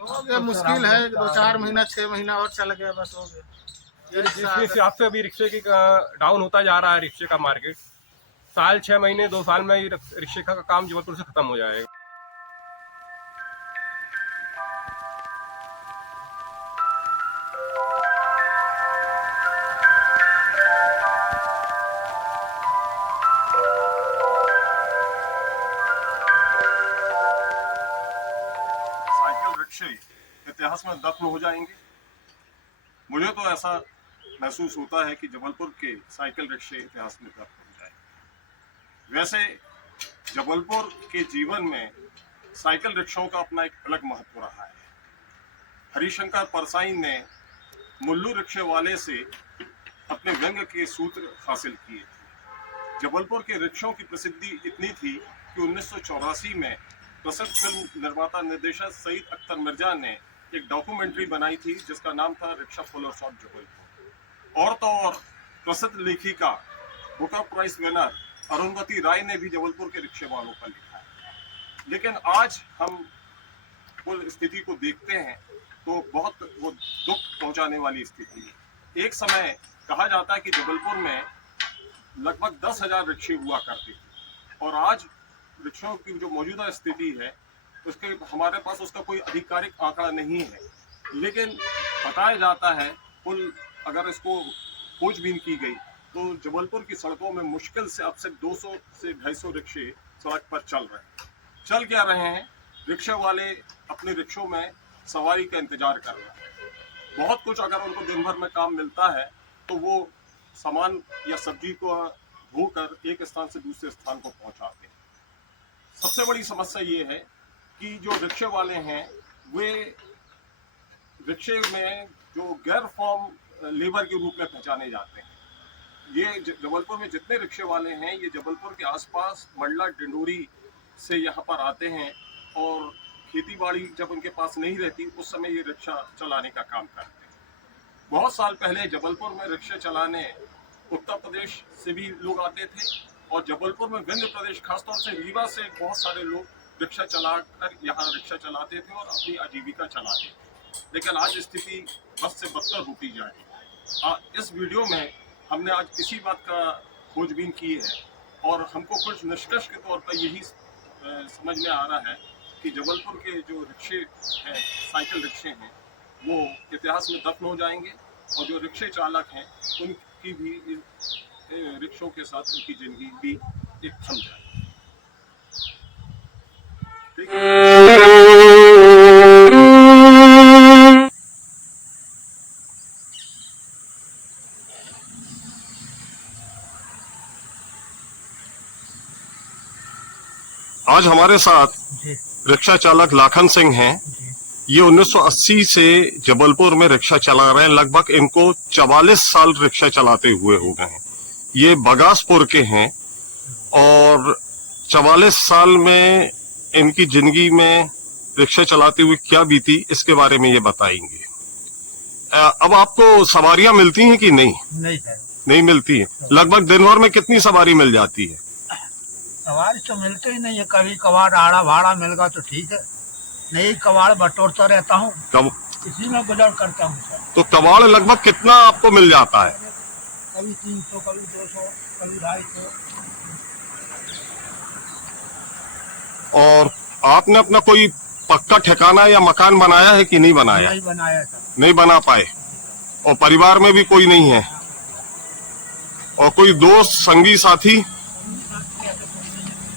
हो गया, मुश्किल है 2-4 महीना 6 महीना और चल गया, बस हो गया। जिस हिसाब से अभी रिक्शे की डाउन होता जा रहा है रिक्शे का मार्केट, साल 6 महीने 2 साल में ही रिक्शे का काम जबलपुर से खत्म हो जाएगा। साइकिल रिक्शे इतिहास में दफन हो जाएंगे। मुझे तो ऐसा महसूस होता है कि जबलपुर के साइकिल रिक्शे इतिहास में दफन हो जाएंगे। वैसे जबलपुर के जीवन में साइकिल रिक्शाओं का अपना एक अलग महत्व रहा है। हरिशंकर परसाई ने मुल्लू रिक्शे वाले से अपने व्यंग के सूत्र हासिल किए थे। जबलपुर के रिक्शों की प्रसिद्धि इतनी थी कि 1984 में प्रसिद्ध फिल्म निर्माता निर्देशक सईद अख्तर मिर्जा ने एक डॉक्यूमेंट्री बनाई थी जिसका नाम था रिक्शा फुलर्स ऑफ जबलपुर। और तो और प्रसिद्ध लेखिका बुकर प्राइज विनर अरुंधति राय ने भी जबलपुर के रिक्शे वालों का लिखा है। लेकिन आज हम कुल स्थिति को देखते हैं तो बहुत वो दुख पहुंचाने वाली स्थिति है। एक समय कहा जाता है कि जबलपुर में लगभग 10,000 रिक्शे हुआ करते थे और आज रिक्शों की जो मौजूदा स्थिति है उसके हमारे पास उसका कोई आधिकारिक आंकड़ा नहीं है। लेकिन बताया जाता है कुल अगर इसको खोजबीन की गई तो जबलपुर की सड़कों में मुश्किल से अब से 200 से 250 रिक्शे सड़क पर चल रहे हैं। चल क्या रहे हैं? रिक्शे वाले अपने रिक्शों में सवारी का इंतजार कर रहे हैं। बहुत कुछ अगर उनको दिन भर में काम मिलता है तो वो सामान या सब्जी को ढोकर एक स्थान से दूसरे स्थान को पहुंचाते हैं। सबसे बड़ी समस्या ये है कि जो रिक्शे वाले हैं वे रिक्शे में जो गैर फॉर्म लेबर के रूप में पहचाने जाते हैं। ये जबलपुर में जितने रिक्शे वाले हैं ये जबलपुर के आसपास मंडला डिंडोरी से यहाँ पर आते हैं और खेती बाड़ी जब उनके पास नहीं रहती उस समय ये रिक्शा चलाने का काम करते हैं। बहुत साल पहले जबलपुर में रिक्शे चलाने उत्तर प्रदेश से भी लोग आते थे और जबलपुर में विंध्य प्रदेश खासतौर से रीवा से बहुत सारे लोग रिक्शा चलाकर यहाँ रिक्शा चलाते थे और अपनी आजीविका चलाते थे। लेकिन आज स्थिति बस से बदतर होती जा रही है। इस वीडियो में हमने आज इसी बात का खोजबीन की है और हमको कुछ निष्कर्ष के तौर पर यही समझ में आ रहा है कि जबलपुर के जो रिक्शे हैं साइकिल रिक्शे हैं वो इतिहास में दफन हो जाएंगे और जो रिक्शे चालक हैं उनकी भी रिक्शों के साथ उनकी जिंदगी भी एक थम जाएगी। ठीक है? आज हमारे साथ रिक्शा चालक लाखन सिंह हैं। ये 1980 से जबलपुर में रिक्शा चला रहे हैं। लगभग इनको 44 साल रिक्शा चलाते हुए हो गए हैं। ये बगासपुर के हैं और 44 साल में इनकी जिंदगी में रिक्शा चलाते हुए क्या बीती इसके बारे में ये बताएंगे। अब आपको सवारियां मिलती हैं कि नहीं? नहीं मिलती है। लगभग दिन भर में कितनी सवारी मिल जाती है? सवारी तो मिलते ही नहीं है। कभी कबाड़ आड़ा भाड़ा मिल गया तो ठीक है, नहीं कबाड़ बटोरता रहता हूँ, इसी में गुजर करता हूँ सर। तो कबाड़ लगभग कितना आपको मिल जाता है? कभी 300, कभी 200, कभी 250। और आपने अपना कोई पक्का ठिकाना या मकान बनाया है कि नहीं बनाया? नहीं बनाया सर। नहीं बना पाए। और परिवार में भी कोई नहीं है और कोई दोस्त संगी साथी?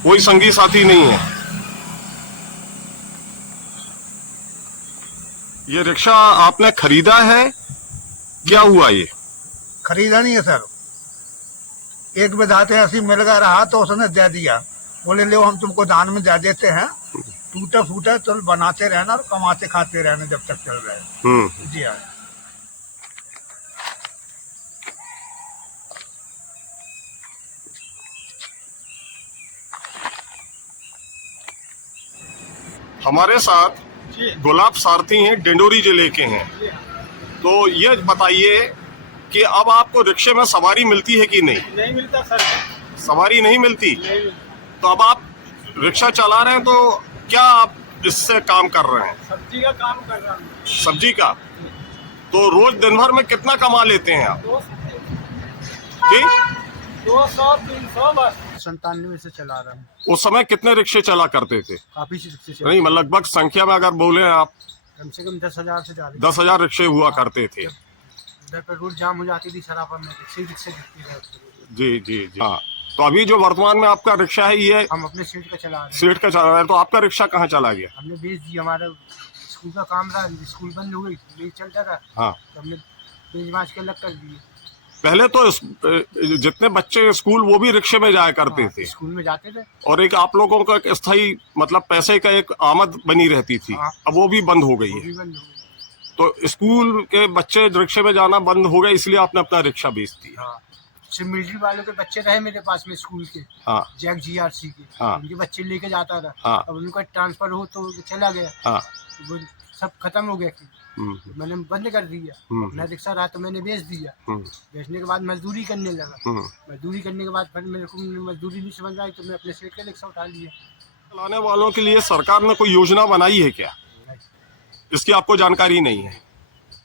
कोई संगी साथी नहीं है। ये रिक्शा आपने खरीदा है? क्या हुआ ये? खरीदा नहीं है सर। एक विधाते ऐसी मिल गया रहा तो उसने दे दिया, बोले लो हम तुमको दान में दे देते हैं, टूटा फूटा तो बनाते रहना और कमाते खाते रहना जब तक चल रहे। जी हाँ। हमारे साथ गुलाब सारथी हैं, डिंडोरी जिले के हैं। तो ये बताइए कि अब आपको रिक्शे में सवारी मिलती है कि नहीं? नहीं मिलता सर। सवारी नहीं मिलती? नहीं। तो अब आप रिक्शा चला रहे हैं तो क्या आप इससे काम कर रहे हैं? सब्जी का काम कर रहा हूँ। सब्जी का? तो रोज दिन भर में कितना कमा लेते हैं आप? 200-300 बस। 97 से चला रहा हूँ। उस समय कितने रिक्शे चला करते थे? काफी रिक्शे चला, नहीं, लगभग संख्या में अगर बोले आप, कम से कम 10,000 से ज्यादा। 10,000 रिक्शे हुआ करते थे। इधर पे रोड जाम हो जाती थी शराब में, रिक्शे दिखती है। जी जी जी। हाँ, तो अभी जो वर्तमान में आपका रिक्शा है ये हम अपने सेठ का चला रहे हैं। सेठ का चला रहा है, तो आपका रिक्शा कहाँ चला गया? हमने बेच दिया, हमारा स्कूल का काम था, स्कूल बंद हो गई, नहीं चलता था, हाँ, तो हमने बेच बाज के अलग कर दिए। पहले तो जितने बच्चे स्कूल वो भी रिक्शे में जाया करते थे, स्कूल में जाते थे, और एक आप लोगों का एक स्थायी मतलब पैसे का एक आमद बनी रहती थी। हाँ। अब वो भी बंद हो गई वो है। भी बंद हो गई। तो स्कूल के बच्चे रिक्शे में जाना बंद हो गए, इसलिए आपने अपना रिक्शा बेच दिया। हाँ, मिलिट्री वालों के बच्चे रहे मेरे पास में स्कूल के, हाँ जैक GRC के, हाँ। उनके बच्चे लेके जाता था। हाँ। अब उनका ट्रांसफर हो तो चला गया, हाँ। वो सब खत्म हो गया। हम्म, तो मैंने बंद कर दिया, अपना रिक्शा रहा तो मैंने बेच दिया। बेचने के बाद मजदूरी करने लगा। मजदूरी करने के बाद फिर मेरे को मजदूरी नहीं समझ आई, तो मैं अपने सेठ का रिक्शा उठा लिया। चलाने वालों के लिए सरकार ने कोई योजना बनाई है क्या? इसकी आपको जानकारी नहीं है?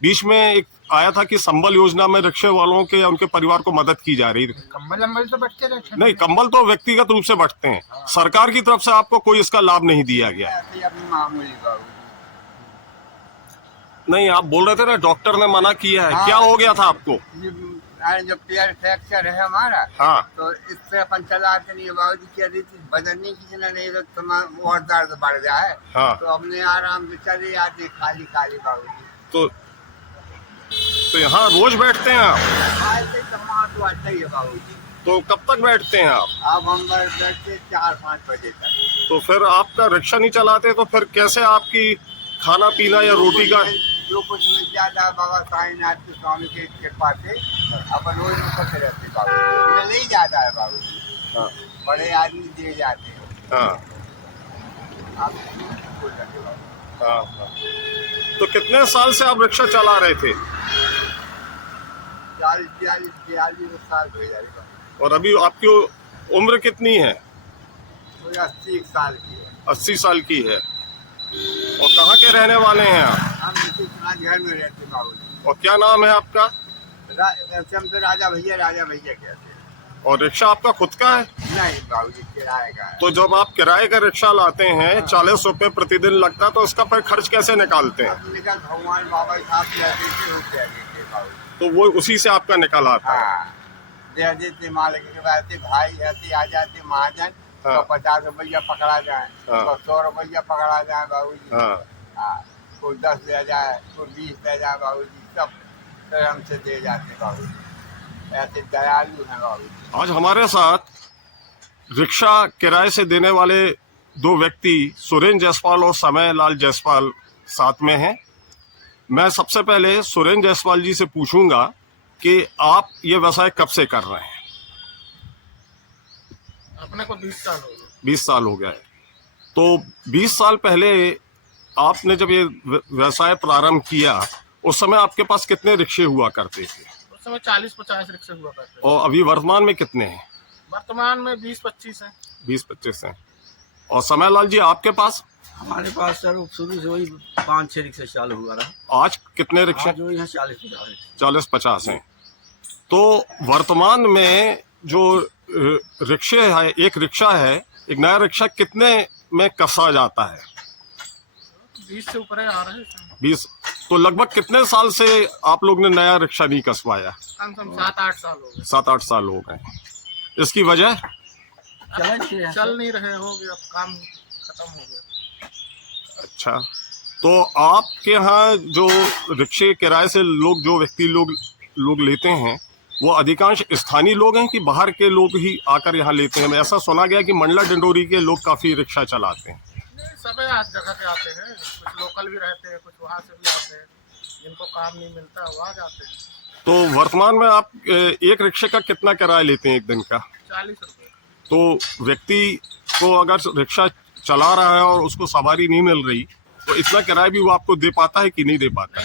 बीच में एक आया था कि संबल योजना में रिक्शे वालों के या उनके परिवार को मदद की जा रही थी। कंबल अम्बल तो बटते रहे। नहीं, कंबल तो व्यक्तिगत रूप से बंटते हैं, सरकार की तरफ से आपको कोई इसका लाभ नहीं दिया गया। नहीं, आप बोल रहे थे ना डॉक्टर ने मना किया है। क्या हो गया था आपको? जब पैर फ्रैक्चर है हमारा, हाँ, तो इससे अपन चलाते नहीं। बाबूजी कह रही थी बदन नहीं खींचना, नहीं तो तुम और दर्द बढ़ जाए। हाँ। तो हमने आराम से चले आते खाली खाली बाबूजी। तो यहाँ रोज बैठते हैं आप? ऐसे तमाम तो आता ही है बाबूजी। तो कब तक बैठते हैं आप? अब हम बैठते 4-5 बजे तक। तो फिर आपका रिक्शा नहीं चलाते तो फिर कैसे आपकी खाना पीना या रोटी का? जो कुछ मिल जाता है बाबा साईनाथ के स्वामी के कृपा से अपन रोज निकलते रहते बाबू। नहीं जाता है बाबूजी। हाँ। बड़े आदमी दे जाते हैं। हाँ। आप बोल रहे बाबू। हाँ। तो कितने साल से आप रिक्शा चला रहे थे? 40-42 साल हो जाएगा। और अभी आपकी उम्र कितनी है? 80 साल की है। 80 साल की है। और कहाँ के रहने वाले हैं आप? हम घर में रहते बाबूजी। और क्या नाम है आपका? हम तो राजा भैया कहते हैं। और रिक्शा आपका खुद का है? नहीं बाबूजी, किराए का है। तो जब आप किराए का रिक्शा लाते हैं 40 रुपए प्रतिदिन लगता, तो इसका फिर खर्च कैसे निकालते हैं? निकल भगवान बाबा साहब देते बाबूजी। तो वो उसी से आपका निकल आता है? हाँ, दे देते मालिक के बाद भाई ऐसे आ जाते महाजन। हाँ। तो 50 रुपया पकड़ा जाए, हाँ। तो 100 रुपया पकड़ा जाए बाबूजी। हाँ। हाँ, कोई 10 ले जाए, कोई 20 ले जाए बाबूजी, सब फिर हमसे दे जाते बाबूजी। ऐसे दयालु हैं बाबूजी। आज हमारे साथ रिक्शा किराए से देने वाले 2 व्यक्ति सुरेंद्र जायसवाल और समय लाल जायसवाल साथ में हैं। मैं सबसे पहले सुरेंद्र जायसवाल जी से पूछूंगा कि आप ये व्यवसाय कब से कर रहे हैं? अपने को 20 साल हो गए। 20 साल हो गए। तो 20 साल पहले आपने जब ये व्यवसाय प्रारंभ किया, उस समय आपके पास कितने रिक्शे हुआ करते थे? उस समय 40-50 रिक्शे हुआ करते थे। और अभी वर्तमान में कितने हैं? वर्तमान में 20-25 हैं। 20-25 हैं। और समय लाल जी आपके पास? हमारे पास सर शुरू से वही 5-6 रिक्शे चालू हुआ रहा। आज कितने रिक्शे? जो यहाँ 40-50 है। 40-50 हैं। तो वर्तमान में जो रिक्शे है, एक रिक्शा है, एक नया रिक्शा कितने में कसा जाता है? 20 से ऊपर आ रहे हैं। 20। तो लगभग कितने साल से आप लोग ने नया रिक्शा नहीं कसवाया? कम से कम 7-8 साल हो गए। 7-8 साल हो गए। इसकी वजह? चल नहीं रहे, हो गया, काम खत्म हो गया। अच्छा, तो आपके यहाँ जो रिक्शे किराए से लोग, जो व्यक्ति लोग लेते हैं, वो अधिकांश स्थानीय लोग हैं कि बाहर के लोग ही आकर यहाँ लेते हैं? ऐसा सुना गया कि मंडला डिंडोरी के लोग काफी रिक्शा चलाते हैं। नहीं, सब आज जगह पे आते हैं, कुछ लोकल भी रहते हैं, कुछ वहाँ से भी आते हैं, जिनको काम नहीं मिलता वहाँ जाते हैं। तो वर्तमान में आप एक रिक्शे का कितना किराया लेते हैं एक दिन का? 40 रुपये। तो व्यक्ति को अगर रिक्शा चला रहा है और उसको सवारी नहीं मिल रही, तो इतना किराया भी वो आपको दे पाता है कि नहीं दे पाता?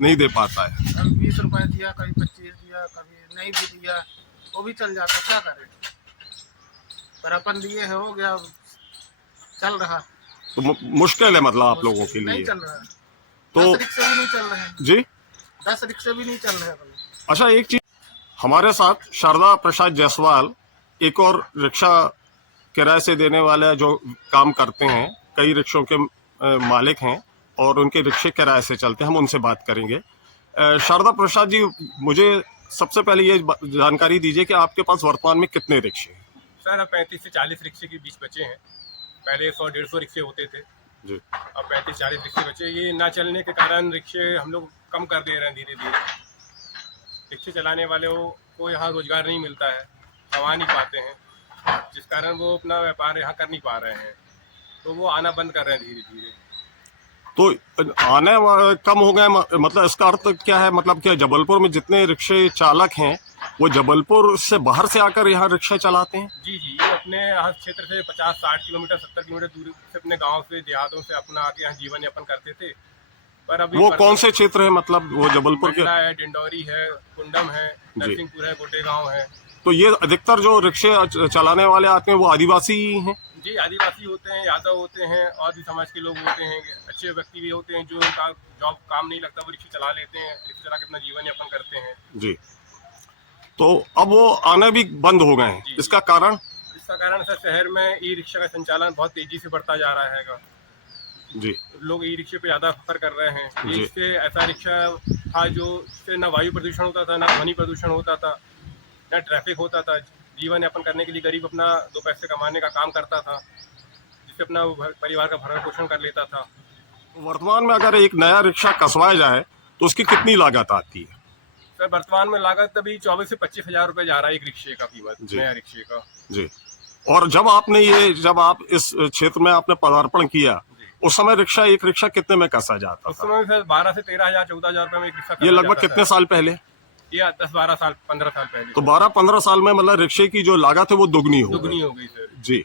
नहीं दे पाता है। कभी 20 रुपए दिया, कभी 25 दिया, कभी नहीं भी दिया, वो भी चल जाता, क्या करें। पर अपन दिए है, हो गया, चल रहा। तो मुश्किल है मतलब आप लोगों के नहीं लिए। चल रहा है। तो 10 रिक्शे भी नहीं चल रहे हैं। जी 10 रिक्शे भी नहीं चल रहे हैं अपने। अच्छा, एक चीज हमारे साथ शारदा प्रसाद जायसवाल एक और रिक्शा किराए से देने वाले जो काम करते हैं, कई रिक्शों के मालिक हैं और उनके रिक्शे किराए से चलते हैं, हम उनसे बात करेंगे। शारदा प्रसाद जी, मुझे सबसे पहले ये जानकारी दीजिए कि आपके पास वर्तमान में कितने रिक्शे हैं? सर अब 35 से 40 रिक्शे के बीच बचे हैं। पहले 100-150 रिक्शे होते थे, जी अब 35-40 रिक्शे बचे। ये ना चलने के कारण रिक्शे हम लोग कम कर दे रहे हैं धीरे धीरे। रिक्शे चलाने वाले को यहाँ रोजगार नहीं मिलता है, कमा नहीं पाते हैं, जिस कारण वो अपना व्यापार यहाँ कर नहीं पा रहे हैं, तो वो आना बंद कर रहे हैं धीरे धीरे। तो आने कम हो गए, मतलब इसका अर्थ क्या है? मतलब क्या जबलपुर में जितने रिक्शे चालक हैं वो जबलपुर से बाहर से आकर यहाँ रिक्शा चलाते हैं? जी जी, ये अपने यहाँ क्षेत्र से 50-60 किलोमीटर 70 किलोमीटर दूरी से अपने गांव से देहातों से अपना आके यहाँ जीवन यापन करते थे। पर अभी वो कौन से क्षेत्र है, मतलब वो जबलपुर के? मंडला है, डिंडौरी है, कुंडम है, जी। नरसिंहपुर है, गोटेगांव है। तो ये अधिकतर जो रिक्शे चलाने वाले आते हैं वो आदिवासी ही हैं? जी, आदिवासी होते हैं, यादव होते हैं, और भी समाज के लोग होते हैं, अच्छे व्यक्ति भी होते हैं जो उनका जॉब काम नहीं लगता वो रिक्शा चला लेते हैं, रिक्शा चला के अपना जीवन यापन करते हैं। जी, तो अब वो आने भी बंद हो गए हैं, जी। इसका कारण? इसका कारण सर शहर में ई रिक्शा का संचालन बहुत तेजी से बढ़ता जा रहा है। जी लोग ई रिक्शे पे ज़्यादा सफर कर रहे हैं। जी। इससे ऐसा रिक्शा था जो से न वायु प्रदूषण होता था, न ध्वनि प्रदूषण होता था, न ट्रैफिक होता था। जीवन यापन करने के लिए गरीब अपना 2 पैसे कमाने का काम करता था, जिससे अपना परिवार का भरण पोषण कर लेता था। वर्तमान में अगर एक नया रिक्शा कसवाया जाए तो उसकी कितनी लागत आती है? सर वर्तमान में लागत अभी 24 से 25 हज़ार रुपये जा रहा है एक रिक्शे का कीमत, जी। नया रिक्शे का। जी, और जब आप इस क्षेत्र में आपने पदार्पण किया उस समय एक रिक्शा कितने में कसा जाता उस था? समय सर 12 से 13 हज़ार 14 हज़ार रुपये में एक रिक्शा ये कसा लगभग जाता कितने था। साल पहले? ये 10-12 साल 15 साल पहले। तो 12-15 साल में मतलब रिक्शे की जो लागत है वो दुगनी हो दुगनी गई। हो गई सर। जी,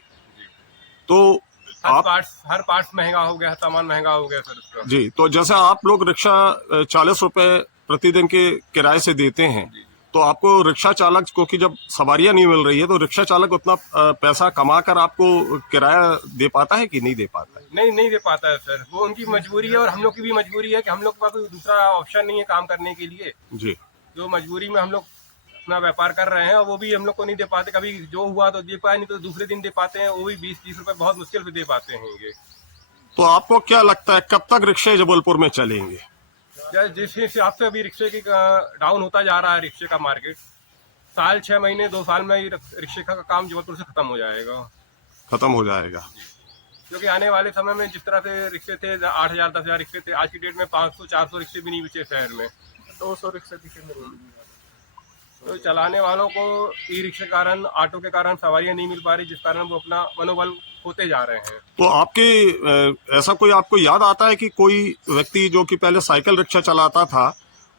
तो हर पार्ट्स महंगा हो गया, हर सामान महंगा हो गया सर उसका। जी, तो जैसे आप लोग रिक्शा 40 रुपए प्रतिदिन के किराए से देते हैं, तो आपको रिक्शा चालक, क्योंकि जब सवारियां नहीं मिल रही है तो रिक्शा चालक उतना पैसा कमा कर आपको किराया दे पाता है कि नहीं दे पाता है? नहीं दे पाता है सर, वो उनकी मजबूरी है और हम लोग की भी मजबूरी है कि हम लोग के पास कोई दूसरा ऑप्शन नहीं है काम करने के लिए। जी, जो मजबूरी में हम लोग अपना व्यापार कर रहे हैं और वो भी हम लोग को नहीं दे पाते। कभी जो हुआ तो दे पाए, नहीं तो दूसरे दिन दे पाते हैं, वो भी 20-30 रुपए बहुत मुश्किल से दे पाते हैं ये। तो आपको क्या लगता है कब तक रिक्शे जबलपुर में चलेंगे? जिस हिसाब से अभी रिक्शे की डाउन होता जा रहा है रिक्शे का मार्केट, साल 6 महीने 2 साल में ही रिक्शे का काम जबलपुर से खत्म हो जाएगा। खत्म हो जाएगा? क्योंकि आने वाले समय में जिस तरह से रिक्शे थे 8,000 10,000 रिक्शे थे, आज की डेट में 500-400 रिक्शे भी नहीं बचे शहर में। 200 रिक्शे दिखेंगे। तो चलाने वालों को ई रिक्शे के कारण, ऑटो के कारण सवारियां नहीं मिल पा रही, जिस कारण वो अपना मनोबल खोते जा रहे हैं। तो ऐसा कोई आपको याद आता है कि कोई व्यक्ति जो कि पहले साइकिल रिक्शा चलाता था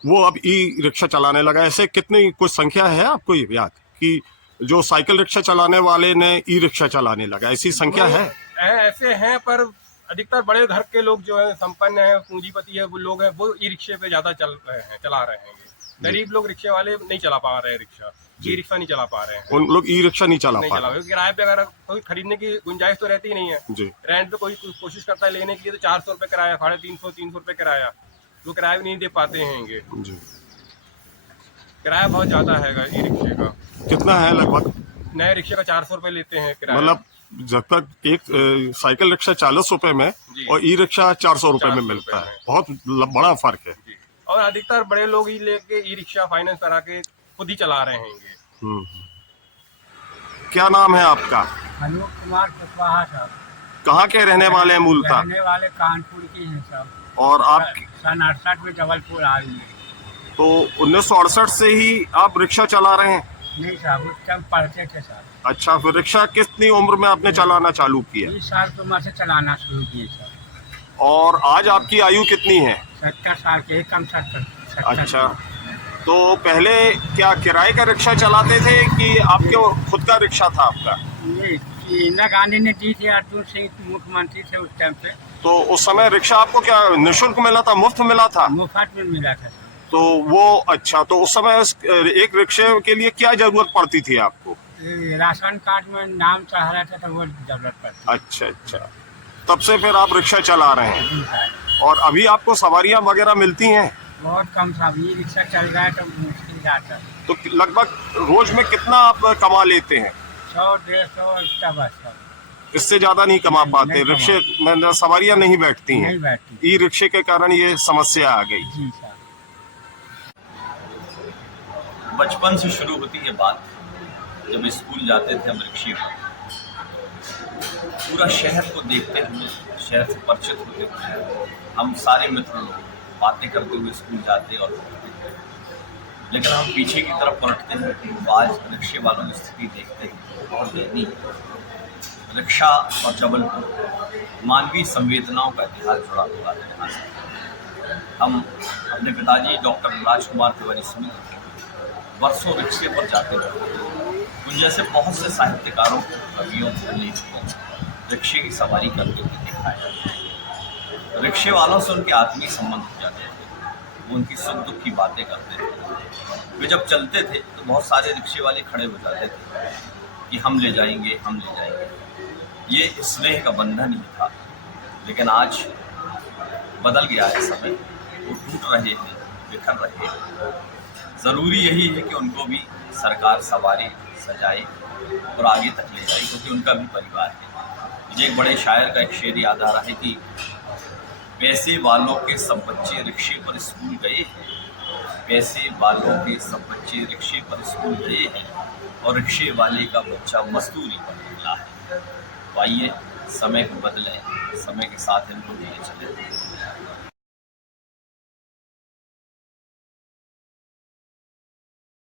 वो अब ई रिक्शा चलाने लगा? ऐसे कितनी कुछ संख्या है आपको ये याद कि जो साइकिल रिक्शा चलाने वाले ने ई रिक्शा चलाने लगा? ऐसी संख्या है? ऐसे हैं, पर अधिकतर बड़े घर के लोग जो है, संपन्न है, पूंजीपति है, वो लोग हैं, वो ई रिक्शे पे ज्यादा चला रहे हैं। गरीब लोग रिक्शे वाले नहीं चला पा रहे हैं रिक्शा, ई रिक्शा नहीं चला पा रहे हैं। उन लोग ई रिक्शा नहीं चला पा रहे? किराए पे अगर कोई खरीदने की गुंजाइश तो रहती ही नहीं है। जी, रेंट पे कोई कोशिश करता है लेने के लिए तो 400 रुपये किराया, 350-300 रुपये किराया, वो किराया भी नहीं दे पाते हैं। जी, किराया बहुत ज्यादा है ई रिक्शे का। कितना है लगभग? नए रिक्शे का 400 रुपये लेते हैं किराया। मतलब जब तक एक साइकिल रिक्शा 40 रुपए में जी। और ई रिक्शा 400 रुपए में 400 मिलता रुपए है, बहुत बड़ा फर्क है। जी। और अधिकतर बड़े लोग ही लेके ई रिक्शा फाइनेंस करा के खुद ही चला रहे हैं। क्या नाम है आपका? अनूप कुमार कुशवाहा साहब। कहाँ के रहने वाले हैं मूलतः? रहने वाले कानपुर की हैं साहब। और आप सन 68 में जबलपुर आई है। तो 1968 से ही आप रिक्शा चला रहे हैं? नहीं साहब, उस टाइम पढ़ते थे साहब। अच्छा, फिर रिक्शा कितनी उम्र में आपने चलाना चालू किया? 20 साल की उम्र से चलाना शुरू किए साहब। और आज आपकी आयु कितनी है? 70 साल के, कम 70। अच्छा, तो पहले क्या किराए का रिक्शा चलाते थे कि आपके खुद का रिक्शा था आपका? ये इंदिरा गांधी ने दी थी, अर्जुन सिंह मुख्यमंत्री थे उस टाइम पे। तो उस समय रिक्शा आपको क्या निःशुल्क मिला था, मुफ्त मिला था? मुफ्त में मिला था। तो वो अच्छा, तो उस समय एक रिक्शे के लिए क्या जरूरत पड़ती थी आपको? राशन कार्ड में नाम चढ़ा रहता था, वो जरूरत पड़ती। अच्छा अच्छा, तब से फिर आप रिक्शा चला रहे हैं। जी सर। और अभी आपको सवारियां वगैरह मिलती हैं? बहुत कम साहब, ये रिक्शा चल रहा है तो मुश्किल जाता है। तो लगभग रोज में कितना आप कमा लेते हैं? 100-150 इतना बस है। इससे ज्यादा नहीं कमा पाते? नहीं रिक्शे में सवारियां नहीं बैठती हैं, नहीं बैठती। ई रिक्शे के कारण ये समस्या आ गई। जी सर। बचपन से शुरू होती है बात, जब स्कूल जाते थे हम रिक्शे पर, पूरा शहर को देखते हुए, शहर से परिचित होते हुए हम सारे मित्र लोग बातें करते हुए स्कूल जाते और पढ़ते थे। लेकिन हम पीछे की तरफ पलटते हैं तो आज रिक्शे वालों की स्थिति देखते हैं बहुत दयनीय है। रिक्शा और जबलपुर मानवीय संवेदनाओं का इतिहास जुड़ा हुआ है। यहाँ से हम अपने पिताजी डॉक्टर राजकुमार तिवारी समिति वर्षों रिक्शे पर जाते रहे। उन जैसे बहुत से साहित्यकारों को, कवियों को, लेखकों को रिक्शे की सवारी करते हुए देखा है। रिक्शे वालों से उनके आत्मीय संबंध हो जाते थे, वो उनकी सुख दुख की बातें करते थे। वे जब चलते थे तो बहुत सारे रिक्शे वाले खड़े हो जाते थे कि हम ले जाएंगे, हम ले जाएंगे। ये स्नेह का बंधन ही था। लेकिन आज बदल गया है समय, वो टूट रहे हैं, बिखर रहे हैं। ज़रूरी यही है कि उनको भी सरकार सवारी सजाए और आगे तक ले जाए, क्योंकि उनका भी परिवार है। मुझे एक बड़े शायर का एक शेर याद आ रहा है कि पैसे वालों के सब बच्चे रिक्शे पर स्कूल गए हैं, पैसे वालों के सब बच्चे रिक्शे पर स्कूल गए हैं और रिक्शे वाले का बच्चा मजदूरी पर निकला है। तो आइए समय को बदलें, समय के साथ इनको लिए चले।